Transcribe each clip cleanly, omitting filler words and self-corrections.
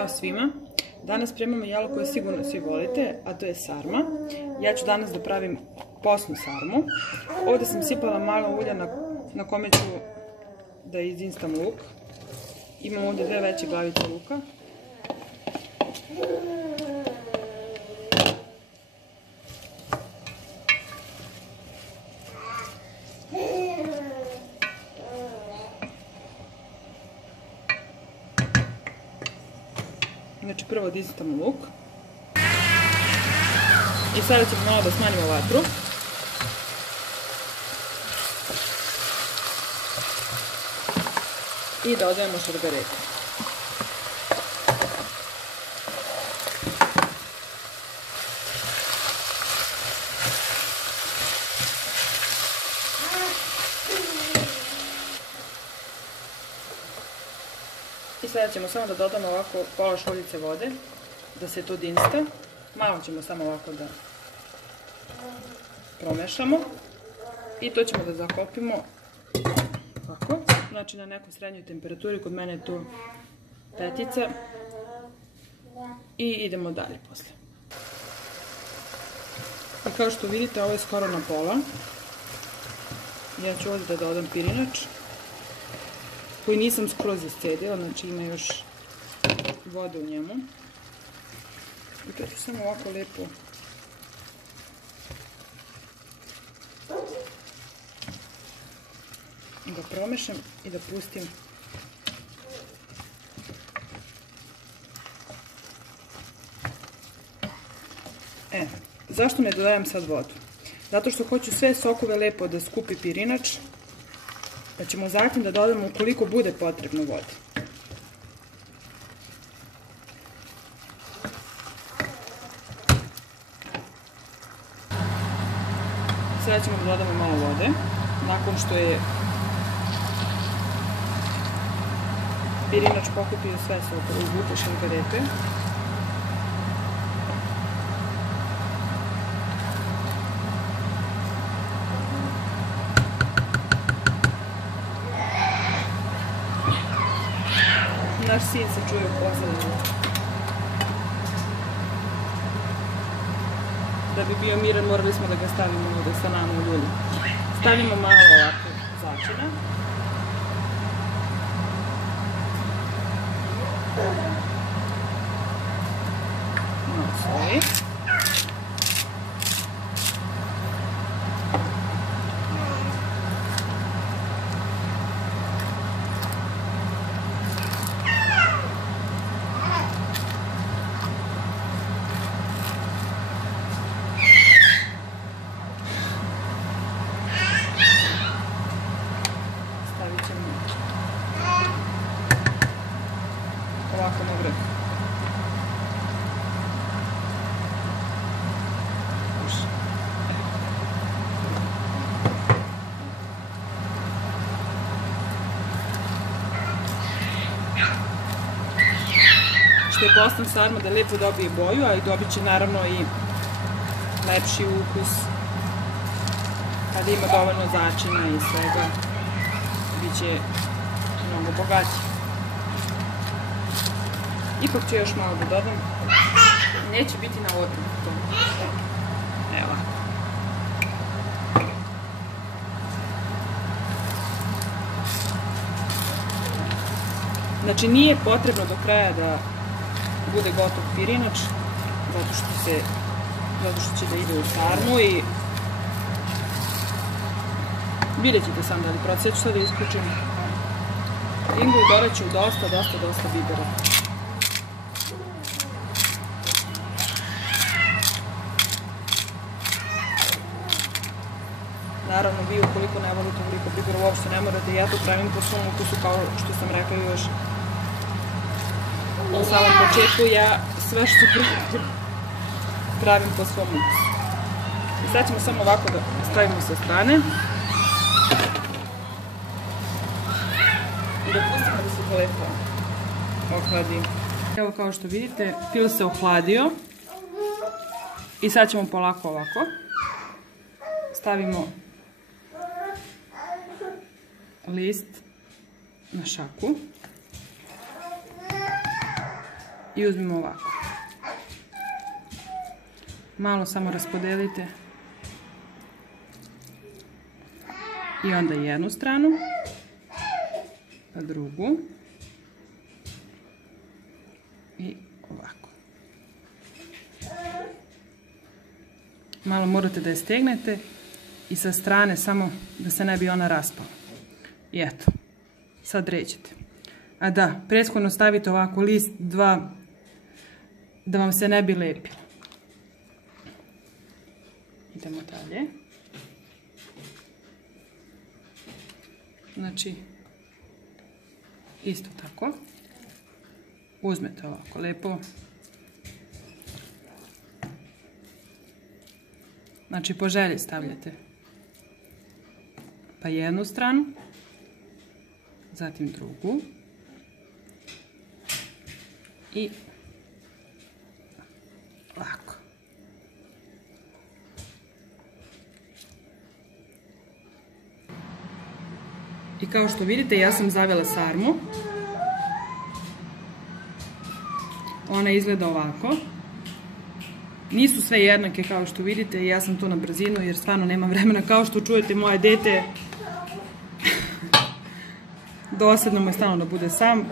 Ćao svima. Danas spremamo jelo koje sigurno svi volite, a to je sarma. Ja ću danas da pravim posnu sarmu. Ovdje sam sipala malo ulja na kome ću da izinstam luk. Imam ovdje 2 veće glavice luka. Znači prvo izinstam luk. I sada ćemo malo da smanjimo vatru. I dodajemo šargarepu. I sada ćemo samo da dodamo ovako pola šoljice vode, da se to dinsta. Malo ćemo samo ovako da promešamo. I to ćemo da zakopimo ovako, znači na nekoj srednjoj temperaturi, kod mene je to 5. I idemo dalje posle. I kao što vidite, ovo je skoro na pola. Ja ću ovdje da dodam pirinač, koji nisam skroz iscedila, znači ima još vode u njemu. I to ću samo ovako lijepo da promešam i da pustim. Zašto ne dodajem sad vodu? Zato što hoću sve sokove lijepo da skupi pirinač, pa ćemo zatim da dodamo ukoliko bude potrebno vode. Sada ćemo da dodamo malo vode, nakon što je pirinač pokupio sve sokove iz luka, šargarepe. Naš sin se čuje u pozadini. Da bi bio miran, morali smo da ga stavimo ovdje sa nama u ljulju. Stavimo malo ovako začina. Malo soji. Ovako na vrh. Što je poslan sarma da lijepo dobije boju, a i dobit će naravno i lepši ukus kada ima dovoljno začina i svega. Biće mnogo bogatije. Ipak ću još malo da dodam. Neće biti na odru. Evo. Znači nije potrebno do kraja da bude gotov pirinač, zato što će da ide u sarmu i vidjet ćete sam da li proces. Ja ću sad da isključim ringu i dodat ću dosta bibera. Naravno, vi ukoliko ne volite toliko bibera, uopšte ne morate. Ja to pravim po svom ukusu, kao što sam rekla još u samom početku. Ja sve što pravim po svom ukusu. I sad ćemo samo ovako da stavimo sa strane. I da pustimo da se to lepo ohladi. Evo, kao što vidite, pil se ohladio. I sad ćemo polako ovako. Stavimo list na šaku. i uzmimo ovako. Malo samo raspodelite i onda jednu stranu, pa drugu i ovako. Malo morate da je stegnete i sa strane samo da se ne bi ona raspala. I eto, sad ređete. A da, prethodno stavite ovako list 2 da vam se ne bi lepilo. Idemo dalje. Znači, isto tako. Uzmete ovako lepo. Znači, po želji stavljate pa jednu stranu, zatim drugu i ovako. I kao što vidite, ja sam zavela sarmu. Ona izgleda ovako. Nisu sve jednake kao što vidite i ja sam to na brzinu jer stvarno nema vremena. Kao što čujete, moje dete dosadno mu je stalno da bude sam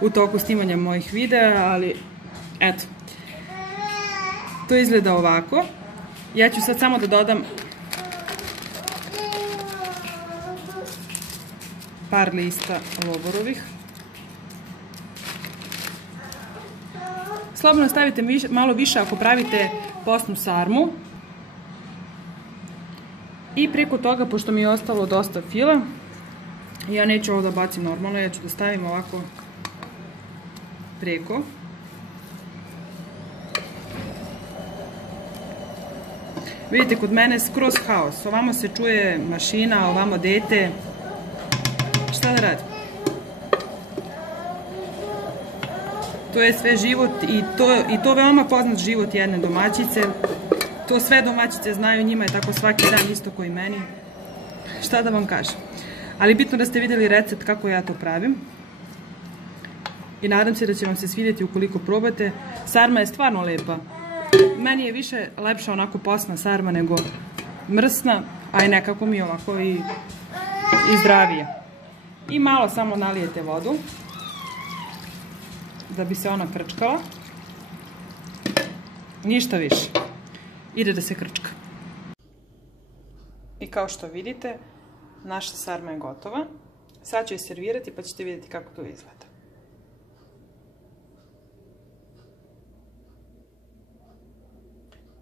u toku snimanja mojih videa, ali eto. To izgleda ovako. Ja ću sad samo da dodam par lista loborovih. Slobodno stavite malo više ako pravite postnu sarmu. I preko toga, pošto mi je ostalo dosta fila, ja neću ovo da bacim normalno, ja ću da stavim ovako preko. Vidite, kod mene je skroz haos. Ovamo se čuje mašina, ovamo dete. Šta da radim? To je sve život i to veoma poznat život jedne domaćice. To sve domaćice znaju, njima je tako svaki dan isto kao i meni. Šta da vam kažem? Ali bitno da ste vidjeli recept kako ja to pravim. I nadam se da će vam se svidjeti ukoliko probate. Sarma je stvarno lepa. Meni je više lepša onako postna sarma nego mrsna, a i nekako mi je ovako i zdravija. I malo samo nalijete vodu da bi se ona krčkala. Ništa više. Ide da se krčka. I kao što vidite, naša sarma je gotova. Sad ću je servirati pa ćete vidjeti kako to izgleda.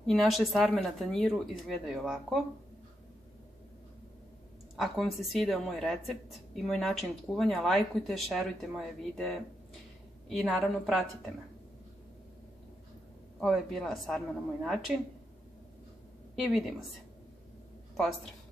I naše sarme na tanjiru izgledaju ovako. Ako vam se svideo moj recept i moj način kuvanja, lajkujte, šerujte moje videe i naravno pratite me. Ovo je bila sarma na moj način i vidimo se. Pozdrav!